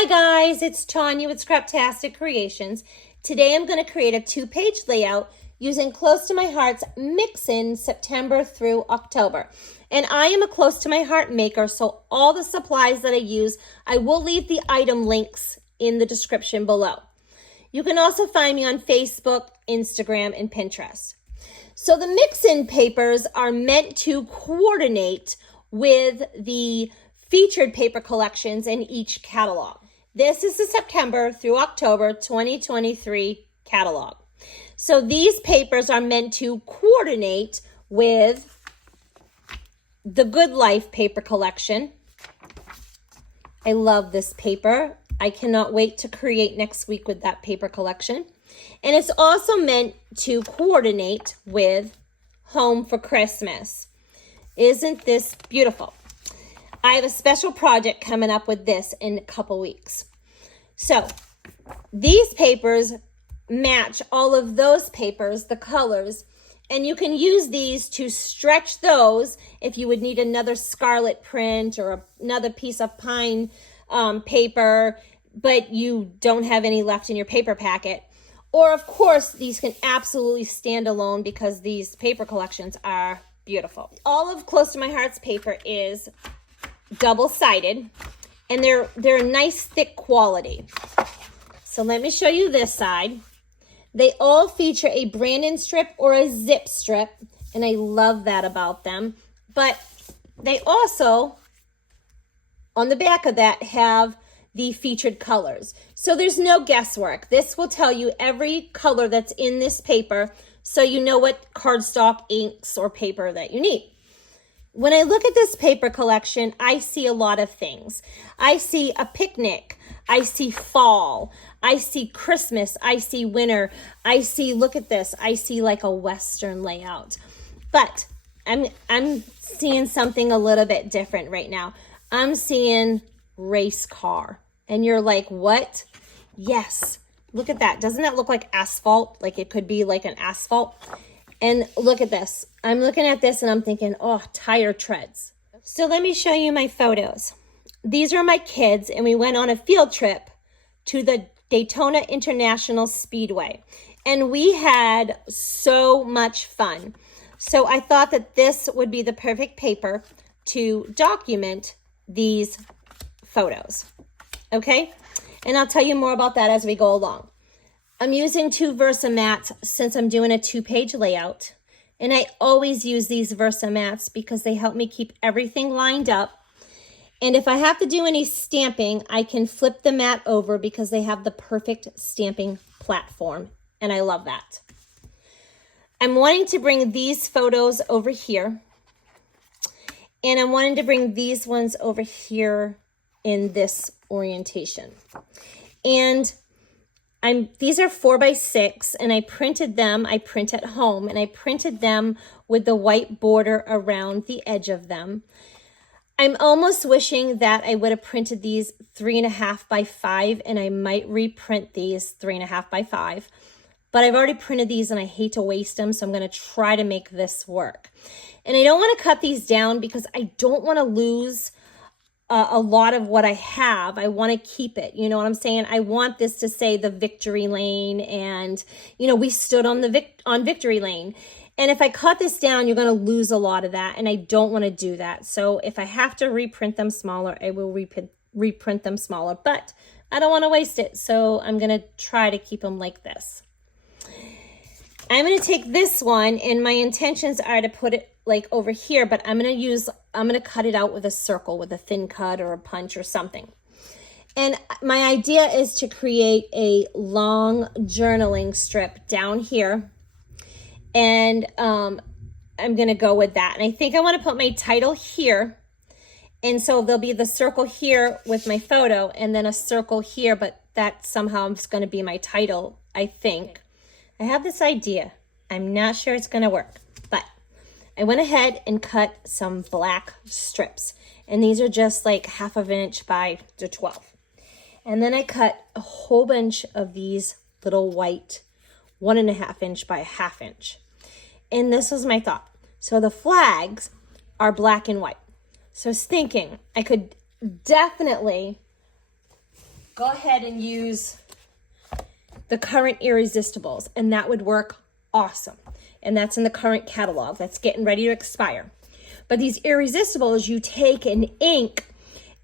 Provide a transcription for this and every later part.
Hi guys, it's Tanya with Scraptastic Creations. Today I'm going to create a 2-page layout using Close to My Heart's mix-in September through October. And I am a Close to My Heart maker, so all the supplies that I use, I will leave the item links in the description below. You can also find me on Facebook, Instagram, and Pinterest. So the mix-in papers are meant to coordinate with the featured paper collections in each catalog. This is the September through October 2023 catalog. So these papers are meant to coordinate with the Good Life paper collection. I love this paper. I cannot wait to create next week with that paper collection. And it's also meant to coordinate with Home for Christmas. Isn't this beautiful? I have a special project coming up with this in a couple weeks. So these papers match all of those papers, the colors, and you can use these to stretch those if you would need another scarlet print or another piece of pine paper, but you don't have any left in your paper packet. Or of course, these can absolutely stand alone because these paper collections are beautiful. All of Close to My Heart's paper is double-sided, and they're a nice thick quality. So let me show you this side. They all feature a Brandon strip or a zip strip, and I love that about them. But they also, on the back of that, have the featured colors. So there's no guesswork. This will tell you every color that's in this paper, so you know what cardstock, inks, or paper that you need. When I look at this paper collection, I see a lot of things. I see a picnic. I see fall. I see Christmas. I see winter. I see, look at this, I see like a Western layout. But I'm seeing something a little bit different right now. I'm seeing race car. And you're like, what? Yes. Look at that. Doesn't that look like asphalt? Like it could be like an asphalt. And look at this. I'm looking at this and I'm thinking, oh, tire treads. So let me show you my photos. These are my kids, and we went on a field trip to the Daytona International Speedway. And we had so much fun. So I thought that this would be the perfect paper to document these photos. Okay? And I'll tell you more about that as we go along. I'm using 2 Versamats since I'm doing a 2-page layout. And I always use these Versamats because they help me keep everything lined up. And if I have to do any stamping, I can flip the mat over because they have the perfect stamping platform. And I love that. I'm wanting to bring these photos over here. And I'm wanting to bring these ones over here in this orientation. And these are 4x6, and I printed them. I print at home, and I printed them with the white border around the edge of them. I'm almost wishing that I would have printed these 3.5x5, and I might reprint these 3.5x5. But I've already printed these, and I hate to waste them, so I'm going to try to make this work. And I don't want to cut these down because I don't want to lose a lot of what I have. I want to keep it. You know what I'm saying? I want this to say the Victory Lane, and we stood on on Victory Lane. And if I cut this down, you're going to lose a lot of that, and I don't want to do that. So if I have to reprint them smaller, I will reprint them smaller, but I don't want to waste it. So I'm going to try to keep them like this. I'm going to take this one, and my intentions are to put it like over here, but I'm going to cut it out with a circle, with a thin cut or a punch or something. And my idea is to create a long journaling strip down here. And I'm going to go with that. And I think I want to put my title here. And so there'll be the circle here with my photo and then a circle here, but that somehow is going to be my title, I think. I have this idea. I'm not sure it's going to work, but I went ahead and cut some black strips. And these are just like 1/2 inch by 12. And then I cut a whole bunch of these little white 1.5 inch by 1/2 inch. And this was my thought. So the flags are black and white. So I was thinking I could definitely go ahead and use the current Irresistibles, and that would work awesome. And that's in the current catalog. That's getting ready to expire. But these Irresistibles, you take an ink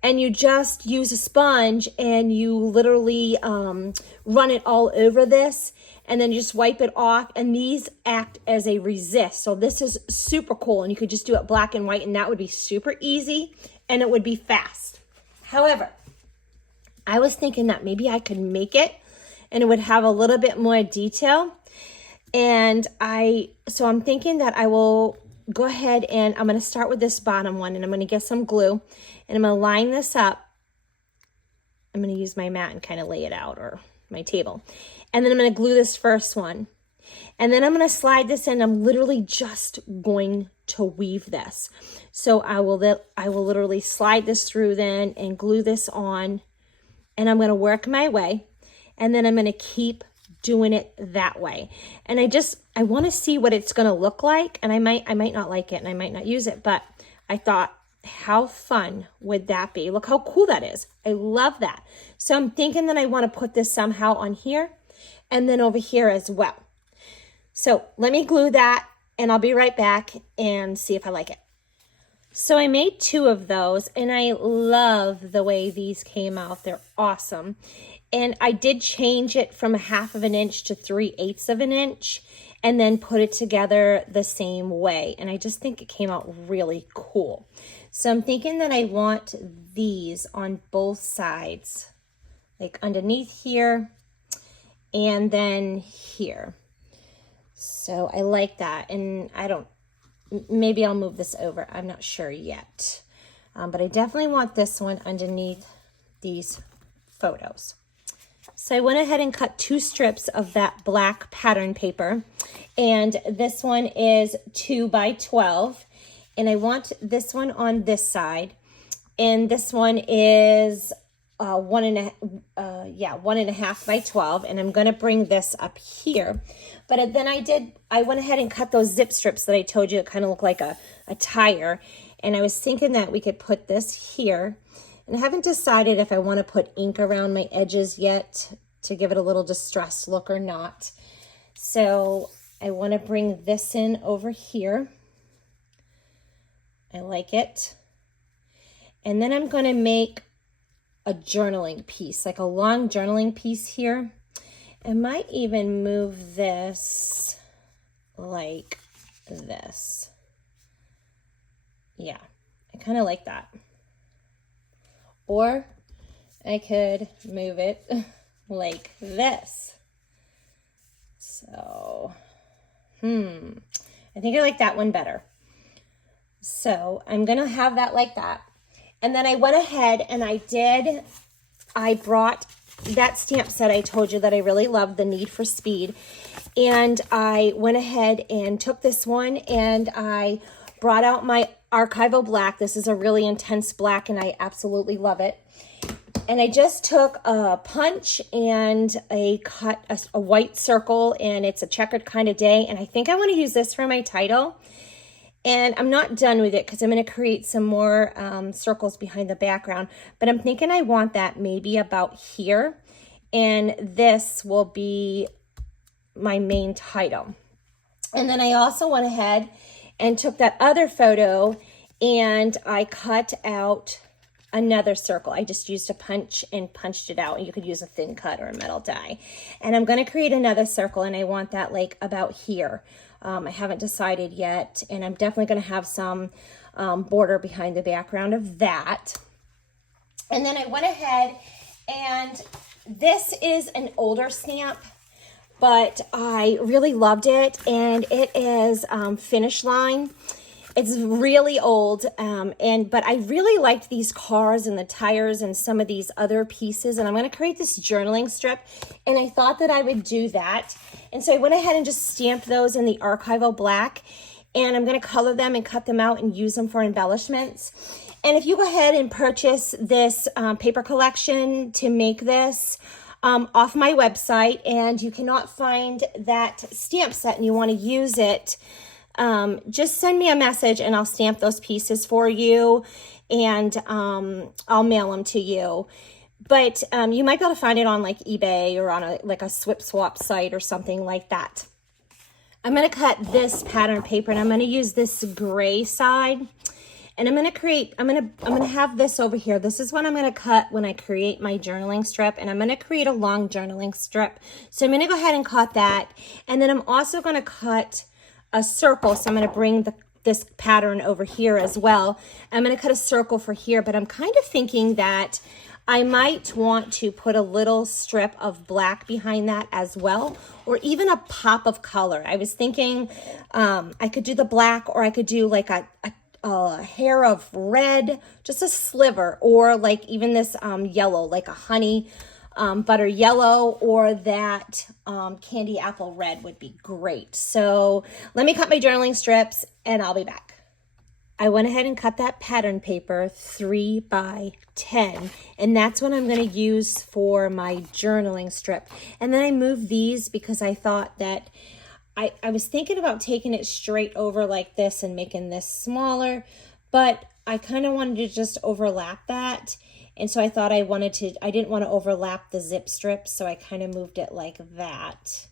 and you just use a sponge and you literally run it all over this, and then you just wipe it off, and these act as a resist. So this is super cool, and you could just do it black and white, and that would be super easy, and it would be fast. However, I was thinking that maybe I could make it and it would have a little bit more detail. And so I'm thinking that I will go ahead and I'm going to start with this bottom one, and I'm going to get some glue, and I'm going to line this up. I'm going to use my mat and kind of lay it out, or my table. And then I'm going to glue this first one. And then I'm going to slide this in. I'm literally just going to weave this. So I will literally slide this through then and glue this on. And I'm going to work my way. And then I'm going to keep doing it that way. And I want to see what it's going to look like. And I might not like it, and I might not use it. But I thought, how fun would that be? Look how cool that is. I love that. So I'm thinking that I want to put this somehow on here and then over here as well. So let me glue that, and I'll be right back and see if I like it. So I made 2 of those, and I love the way these came out. They're awesome. And I did change it from 1/2 of an inch to 3/8 of an inch, and then put it together the same way. And I just think it came out really cool. So I'm thinking that I want these on both sides, like underneath here and then here. So I like that. And maybe I'll move this over. I'm not sure yet. But I definitely want this one underneath these photos. So I went ahead and cut 2 strips of that black pattern paper. And this one is 2 by 12. And I want this one on this side. And this one is 1.5 by 12. And I'm going to bring this up here. But then I went ahead and cut those zip strips that I told you that kind of look like a tire. And I was thinking that we could put this here. And I haven't decided if I want to put ink around my edges yet to give it a little distressed look or not. So I want to bring this in over here. I like it. And then I'm going to make a journaling piece, like a long journaling piece here. I might even move this like this. Yeah, I kind of like that. Or I could move it like this. So, I think I like that one better. So I'm going to have that like that. And then I went ahead and I brought that stamp set I told you that I really loved, the Need for Speed. And I went ahead and took this one and I brought out my Archival Black. This is a really intense black and I absolutely love it. And I just took a punch and cut a white circle, and it's a checkered kind of day. And I think I want to use this for my title. And I'm not done with it because I'm going to create some more circles behind the background. But I'm thinking I want that maybe about here. And this will be my main title. And then I also went ahead and took that other photo and I cut out another circle. I just used a punch and punched it out. And you could use a thin cut or a metal die. And I'm going to create another circle, and I want that like about here. I haven't decided yet, and I'm definitely going to have some border behind the background of that. And then I went ahead, and this is an older stamp, but I really loved it, and it is Finish Line. It's really old, but I really liked these cars and the tires and some of these other pieces, and I'm going to create this journaling strip, and I thought that I would do that. And so I went ahead and just stamped those in the Archival Black, and I'm going to color them and cut them out and use them for embellishments. And if you go ahead and purchase this paper collection to make this off my website, and you cannot find that stamp set and you want to use it, just send me a message and I'll stamp those pieces for you, and I'll mail them to you. but you might be able to find it on like eBay or on like a Swip Swap site or something like that. I'm going to cut this pattern paper, and I'm going to use this gray side. And I'm going to have this over here. This is what I'm going to cut when I create my journaling strip, and I'm going to create a long journaling strip. So I'm going to go ahead and cut that. And then I'm also going to cut a circle. So I'm going to bring this pattern over here as well. I'm going to cut a circle for here, but I'm kind of thinking that I might want to put a little strip of black behind that as well, or even a pop of color. I was thinking I could do the black, or I could do like a hair of red, just a sliver, or like even this yellow, like a honey butter yellow, or that candy apple red would be great. So let me cut my journaling strips and I'll be back. I went ahead and cut that pattern paper 3 by 10, and that's what I'm going to use for my journaling strip. And then I moved these because I thought that I was thinking about taking it straight over like this and making this smaller, but I kind of wanted to just overlap that. And so I thought I didn't want to overlap the zip strip, so I kind of moved it like that.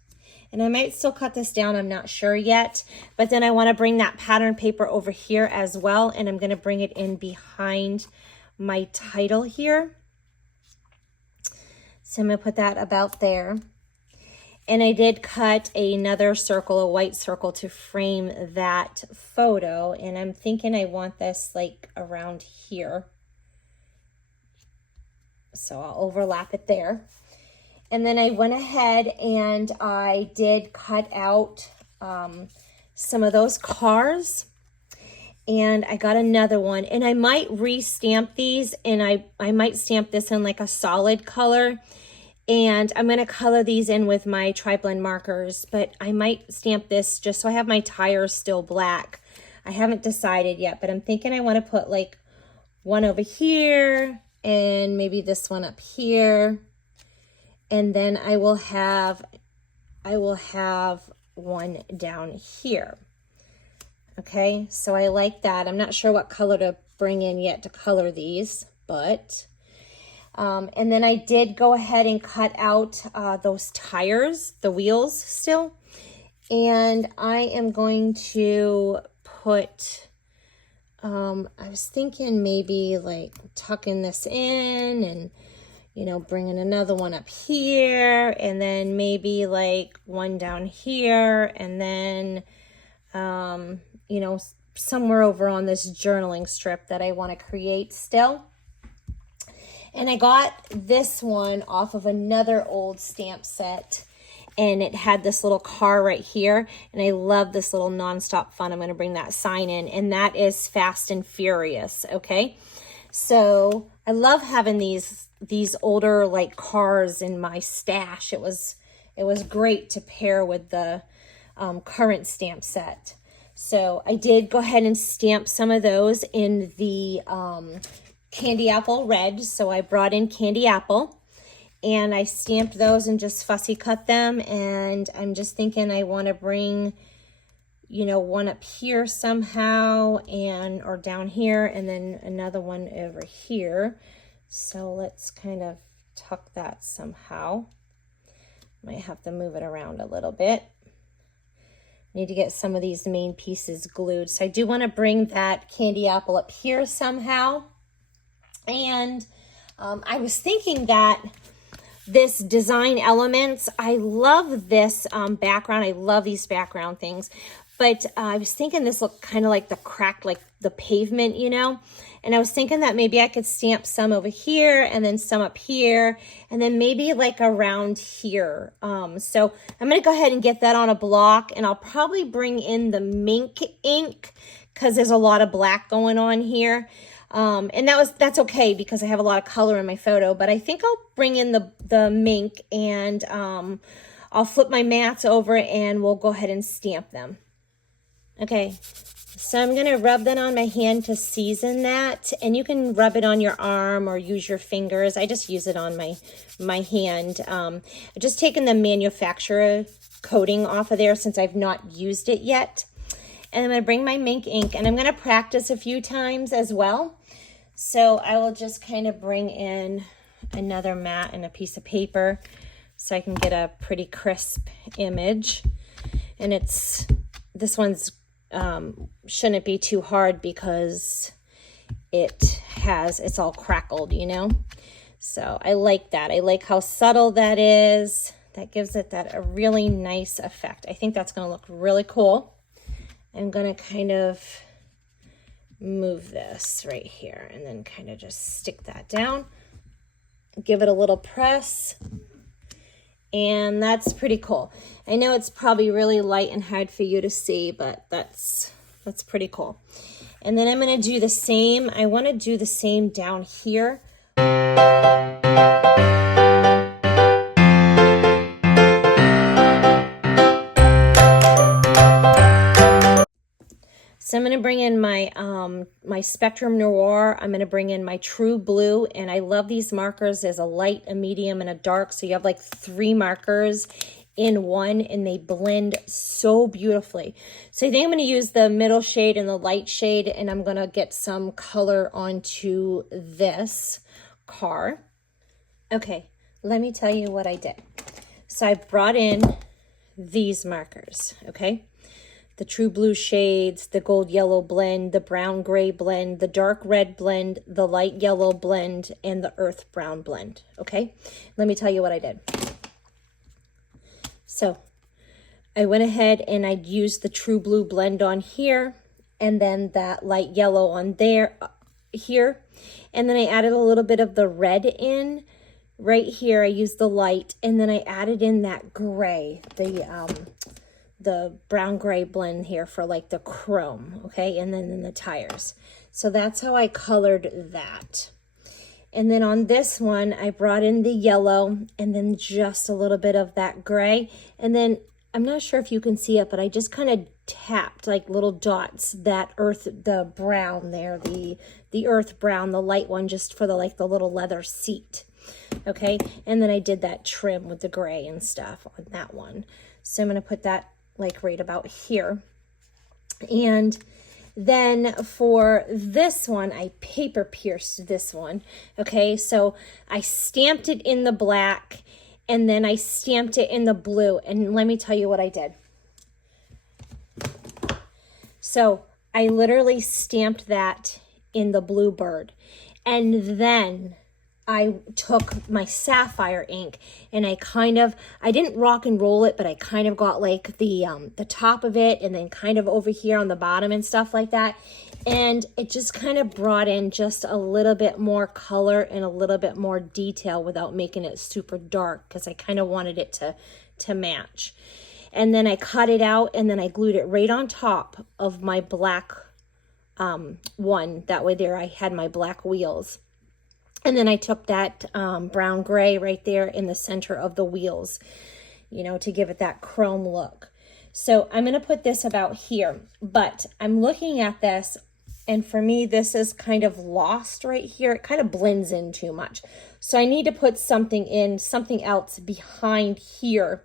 And I might still cut this down, I'm not sure yet. But then I want to bring that pattern paper over here as well, and I'm going to bring it in behind my title here. So I'm going to put that about there. And I did cut another circle, a white circle, to frame that photo. And I'm thinking I want this like around here. So I'll overlap it there. And then I went ahead and I did cut out some of those cars. And I got another one. And I might re-stamp these. And I might stamp this in like a solid color. And I'm going to color these in with my tri-blend markers. But I might stamp this just so I have my tires still black. I haven't decided yet. But I'm thinking I want to put like one over here. And maybe this one up here. And then I will have one down here. Okay, so I like that. I'm not sure what color to bring in yet to color these, but and then I did go ahead and cut out those tires, the wheels still. And I am going to put, I was thinking maybe like tucking this in and, you know, bringing another one up here, and then maybe like one down here, and then, you know, somewhere over on this journaling strip that I want to create still. And I got this one off of another old stamp set, and it had this little car right here, and I love this little Nonstop Fun. I'm going to bring that sign in, and that is Fast and Furious, okay? So I love having these older like cars in my stash. It was great to pair with the current stamp set. So I did go ahead and stamp some of those in the candy apple red. So I brought in candy apple and I stamped those and just fussy cut them. And I'm just thinking I want to bring, you know, one up here somehow, and or down here, and then another one over here. So let's kind of tuck that somehow. Might have to move it around a little bit. Need to get some of these main pieces glued. So I do want to bring that candy apple up here somehow. And I was thinking that this design elements, I love this background. I love these background things. But I was thinking this looked kind of like the cracked, like the pavement, you know. And I was thinking that maybe I could stamp some over here and then some up here and then maybe like around here. So I'm going to go ahead and get that on a block, and I'll probably bring in the mink ink because there's a lot of black going on here. And that's okay because I have a lot of color in my photo, but I think I'll bring in the mink, and I'll flip my mats over and we'll go ahead and stamp them. Okay, so I'm going to rub that on my hand to season that, and you can rub it on your arm or use your fingers. I just use it on my hand. I've just taken the manufacturer coating off of there since I've not used it yet. And I'm going to bring my mink ink, and I'm going to practice a few times as well. So I will just kind of bring in another mat and a piece of paper so I can get a pretty crisp image. And this one's shouldn't be too hard because it's all crackled, you know? So I like that. I like how subtle that is. That gives it a really nice effect. I think that's gonna look really cool. I'm gonna kind of move this right here and then kind of just stick that down. Give it a little press. And that's pretty cool. I know it's probably really light and hard for you to see, but that's pretty cool. And then I'm gonna do the same. I wanna do the same down here. So I'm going to bring in my my Spectrum Noir. I'm going to bring in my True Blue, and I love these markers. There's a light, a medium, and a dark. So you have like 3 markers in one, and they blend so beautifully. So I think I'm going to use the middle shade and the light shade, and I'm going to get some color onto this car. Okay, let me tell you what I did. So I brought in these markers, okay? The True Blue shades, the gold yellow blend, the brown gray blend, the dark red blend, the light yellow blend, and the earth brown blend, okay? Let me tell you what I did. So I went ahead and I used the True Blue blend on here, and then that light yellow on there, here. And then I added a little bit of the red in. Right here, I used the light, and then I added in that gray, the brown gray blend here for like the chrome, okay? And then in the tires. So that's how I colored that. And then on this one, I brought in the yellow and then just a little bit of that gray. And then I'm not sure if you can see it, but I just kind of tapped like little dots, the brown there, the earth brown, the light one, just for the little leather seat. Okay, and then I did that trim with the gray and stuff on that one. So I'm going to put that like right about here. And then for this one, I paper pierced this one. Okay, so I stamped it in the black and then I stamped it in the blue. And let me tell you what I did. So I literally stamped that in the blue bird. And then I took my sapphire ink and I didn't rock and roll it, but I kind of got like the top of it and then kind of over here on the bottom and stuff like that. And it just kind of brought in just a little bit more color and a little bit more detail without making it super dark, because I kind of wanted it to match. And then I cut it out and then I glued it right on top of my black one. That way there I had my black wheels. And then I took that brown gray right there in the center of the wheels, you know, to give it that chrome look. So I'm going to put this about here, but I'm looking at this, and for me, this is kind of lost right here. It kind of blends in too much. So I need to put something else behind here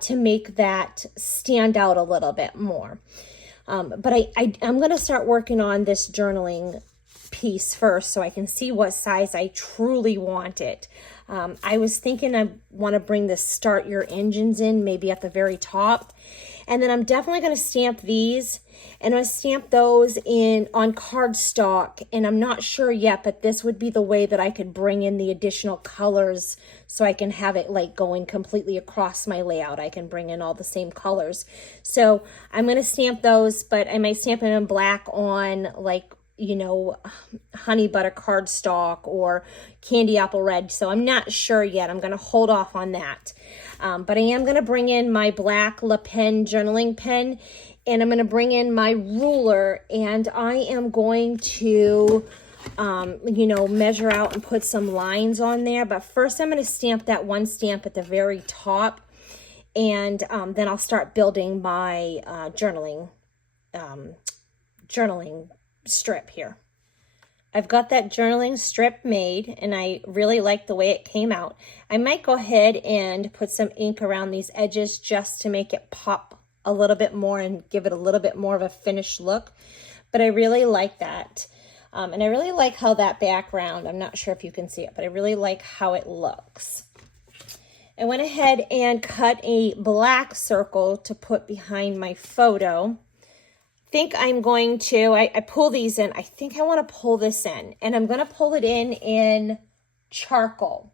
to make that stand out a little bit more. But I'm going to start working on this journaling piece first so I can see what size I truly want it. I was thinking I want to bring the start your engines in maybe at the very top, and then I'm definitely going to stamp these, and I'm going to stamp those on cardstock, and I'm not sure yet, but this would be the way that I could bring in the additional colors so I can have it like going completely across my layout. I can bring in all the same colors. So I'm going to stamp those, but I might stamp them in black on like, you know, honey butter cardstock or candy apple red. So I'm not sure yet. I'm going to hold off on that. But I am going to bring in my black Le Pen journaling pen, and I'm going to bring in my ruler, and I am going to, you know, measure out and put some lines on there. But first I'm going to stamp that one stamp at the very top, and then I'll start building my journaling strip here. I've got that journaling strip made, and I really like the way it came out. I might go ahead and put some ink around these edges just to make it pop a little bit more and give it a little bit more of a finished look, but I really like that. And I really like how that background, I'm not sure if you can see it, but I really like how it looks. I went ahead and cut a black circle to put behind my photo. I think I'm going to, I pull these in. I think I want to pull this in, and I'm going to pull it in charcoal.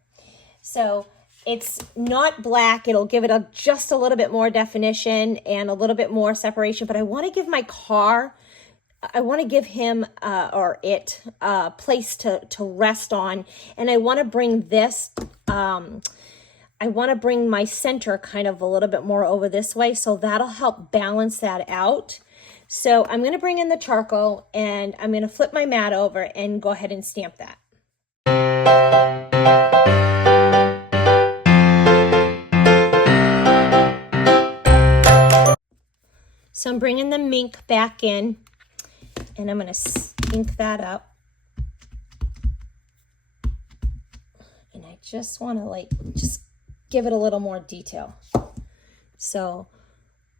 So it's not black. It'll give it just a little bit more definition and a little bit more separation, but I want to give my car, I want to give him or it a place to rest on. And I want to bring this, I want to bring my center kind of a little bit more over this way. So that'll help balance that out. So I'm going to bring in the charcoal and I'm going to flip my mat over and go ahead and stamp that. So I'm bringing the mink back in, and I'm going to ink that up. And I just want to just give it a little more detail. So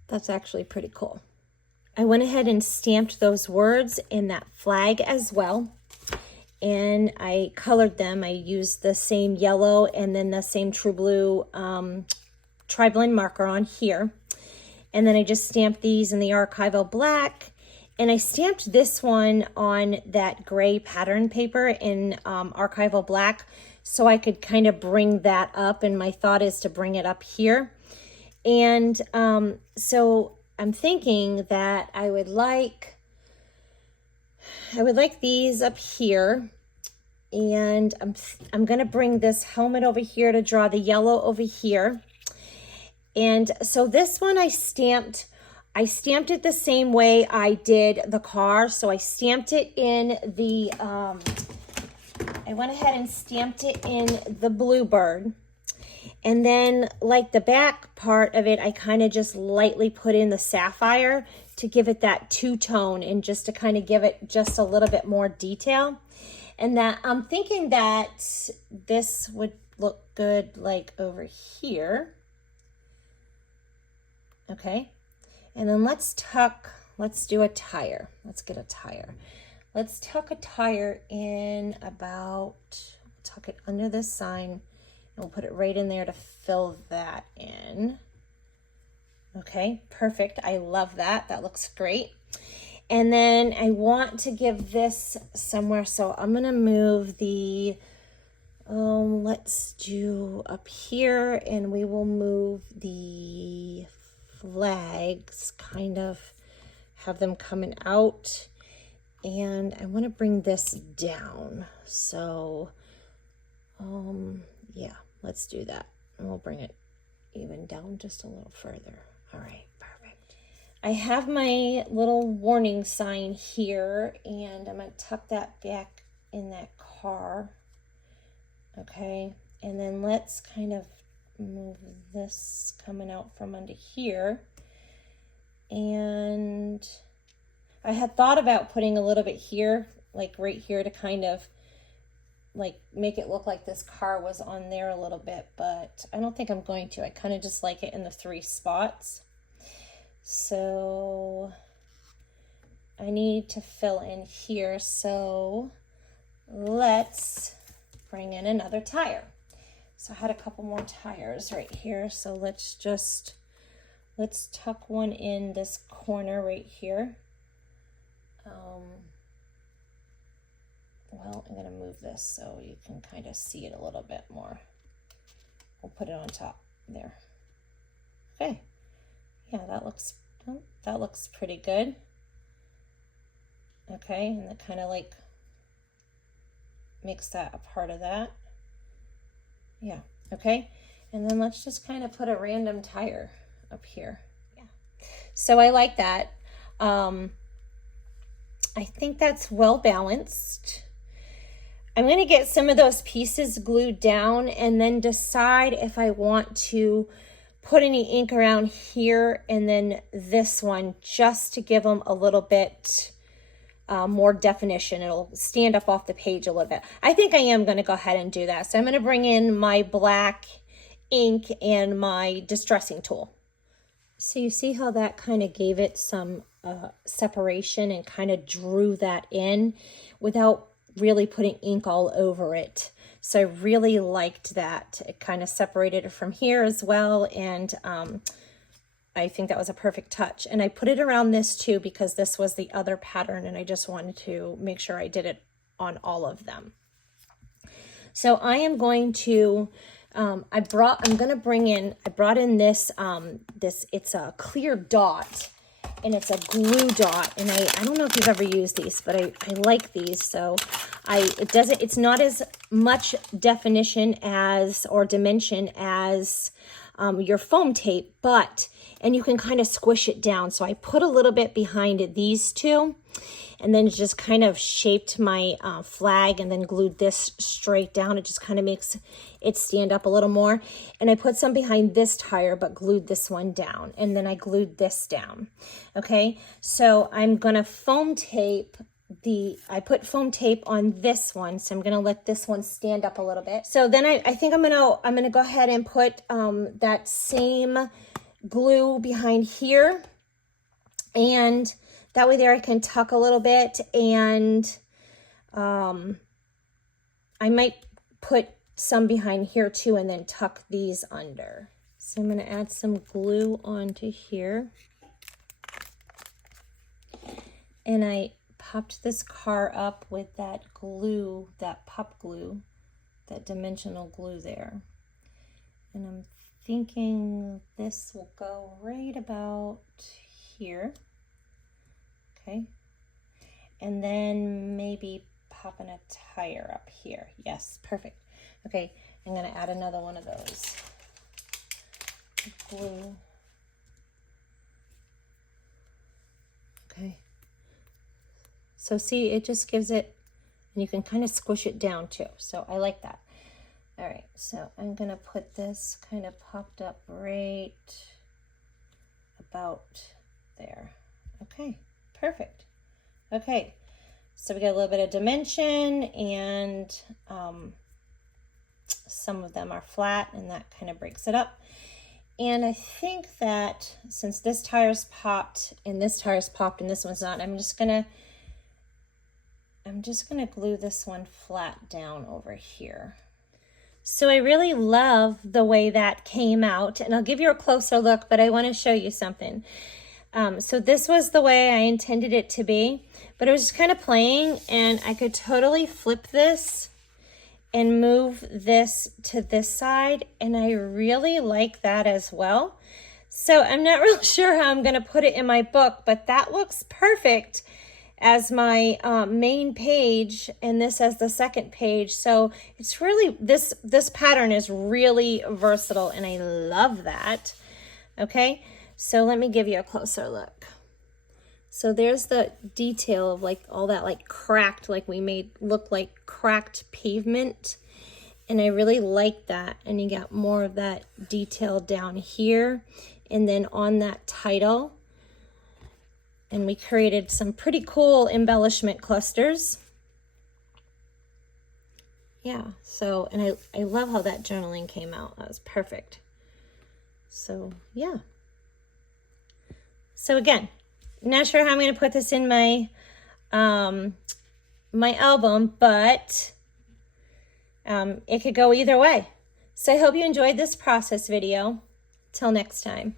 that's actually pretty cool. I went ahead and stamped those words in that flag as well. And I colored them. I used the same yellow and then the same true blue tri-blend marker on here. And then I just stamped these in the archival black. And I stamped this one on that gray pattern paper in archival black so I could kind of bring that up. And my thought is to bring it up here. And so I'm thinking that I would like these up here. And I'm going to bring this helmet over here to draw the yellow over here. And so this one I stamped it the same way I did the car. So I stamped it in the, I went ahead and stamped it in the bluebird. And then like the back part of it, I kind of just lightly put in the sapphire to give it that two-tone and just to kind of give it just a little bit more detail. And that I'm thinking that this would look good like over here. Okay, and then let's do a tire. Let's get a tire. Let's tuck a tire in tuck it under this sign, and we'll put it right in there to fill that in. Okay, perfect. I love that. That looks great. And then I want to give this somewhere, so I'm gonna move the, let's do up here, and we will move the flags, kind of have them coming out, and I want to bring this down. So yeah, let's do that, and we'll bring it even down just a little further. All right, perfect. I have my little warning sign here, and I'm going to tuck that back in that car. Okay, and then let's kind of move this coming out from under here. And I had thought about putting a little bit here, like right here, to kind of like make it look like this car was on there a little bit, but I don't think I'm going to. I kind of just like it in the 3 spots. So I need to fill in here, so let's bring in another tire. So I had a couple more tires right here, so let's tuck one in this corner right here. Well, I'm going to move this so you can kind of see it a little bit more. We'll put it on top there. Okay. Yeah, that looks pretty good. Okay, and that kind of like makes that a part of that. Yeah, okay. And then let's just kind of put a random tire up here. Yeah. So I like that. I think that's well balanced. I'm going to get some of those pieces glued down and then decide if I want to put any ink around here and then this one just to give them a little bit more definition. It'll stand up off the page a little bit. I think I am going to go ahead and do that. So I'm going to bring in my black ink and my distressing tool. So you see how that kind of gave it some separation and kind of drew that in without really putting ink all over it. So I really liked that. It kind of separated it from here as well, and I think that was a perfect touch. And I put it around this too because this was the other pattern and I just wanted to make sure I did it on all of them. So I am going to, I brought in this, it's a clear dot and it's a glue dot. And I don't know if you've ever used these, but I like these. So it's not as much definition as, or dimension as your foam tape, and you can kind of squish it down. So I put a little bit behind these two and then just kind of shaped my flag and then glued this straight down. It just kind of makes it stand up a little more. And I put some behind this tire, but glued this one down. And then I glued this down. Okay, so I'm gonna foam tape I put foam tape on this one, so I'm gonna let this one stand up a little bit. So then I think I'm gonna go ahead and put that same glue behind here, and that way there I can tuck a little bit, and I might put some behind here too and then tuck these under. So I'm gonna add some glue onto here, and I popped this car up with that glue, that pop glue, that dimensional glue there. And I'm thinking this will go right about here. Okay. And then maybe popping a tire up here. Yes, perfect. Okay, I'm gonna add another one of those. Glue. Okay. So see, it just gives it, and you can kind of squish it down too. So I like that. All right, so I'm gonna put this kind of popped up right about there. Okay, perfect. Okay, so we got a little bit of dimension, and some of them are flat, and that kind of breaks it up. And I think that since this tire's popped, and this tire's popped, and this one's not, I'm just gonna glue this one flat down over here. So I really love the way that came out, and I'll give you a closer look, but I want to show you something. So this was the way I intended it to be, but I was just kind of playing, and I could totally flip this and move this to this side, and I really like that as well. So I'm not really sure how I'm going to put it in my book, but that looks perfect as my main page, and this as the second page. So it's really, this pattern is really versatile, and I love that. Okay, so let me give you a closer look. So there's the detail of like all that like cracked, like we made look like cracked pavement, and I really like that. And you got more of that detail down here, and then on that title. And we created some pretty cool embellishment clusters. Yeah, so, and I love how that journaling came out. That was perfect. So, yeah. So again, not sure how I'm gonna put this in my, my album, but it could go either way. So I hope you enjoyed this process video. Till next time.